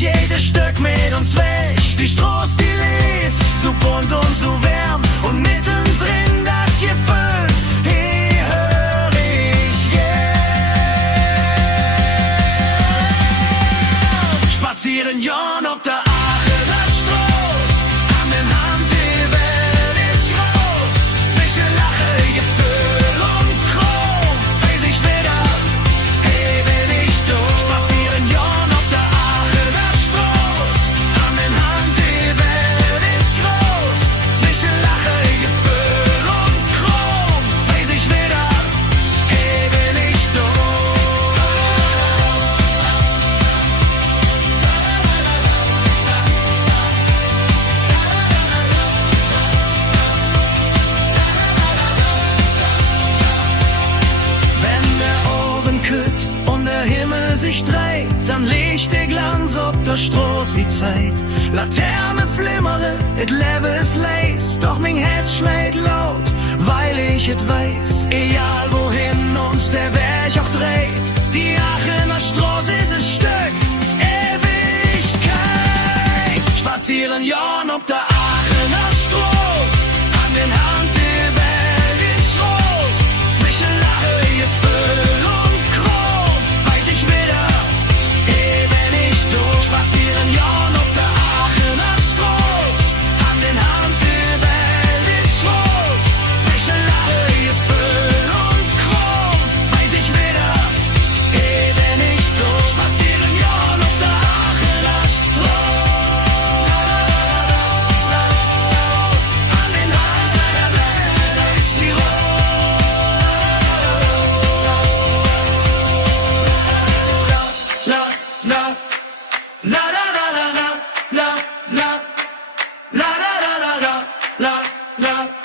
jedes Stück mit uns weg. Die Straße, die lebt, so bunt und so warm. Und mittendrin das Gefühl, hier hör ich yeah. Spazieren Jan ob der Aachener Straße, Hand in Hand, die Welt ist groß. Zwischen Lache, Gefühl und Kron, weiß ich wieder, hey, bin ich du. Spazieren Jan ob der Aachener Straße, Hand in Hand, die Welt ist groß. Zwischen Lache, Gefühl und Kron, weiß ich wieder, hey, bin ich du. Wenn der Ohren kütt und der Himmel sich dreht, dann liegt der Glanz ob der Straße wie Zeit. Laterne flimmere, et Leben ist leis, doch mein Herz schlägt laut, weil ich et weiß. Egal wohin uns der Weg auch dreht, die Aachener Straße ist ein Stück Ewigkeit. Spazieren Jan ob der Aachener Straße, Hand in Hand, die Welt ist groß. Zwischen Lache, Gefühl und Kron, weiß ich wieder, eh bin ich du. Spazieren Jan ob der Aachener Straße, Hand in Hand, die Welt ist groß. Zwischen Lache, Gefühl und Kron, weiß ich wieder, eh bin ich du. Spazieren Jan ob der Aachener Straße, Hand in Hand, die Welt ist groß. La, la, la, la, la, la, la, la, la, la, la, la, la, la, la.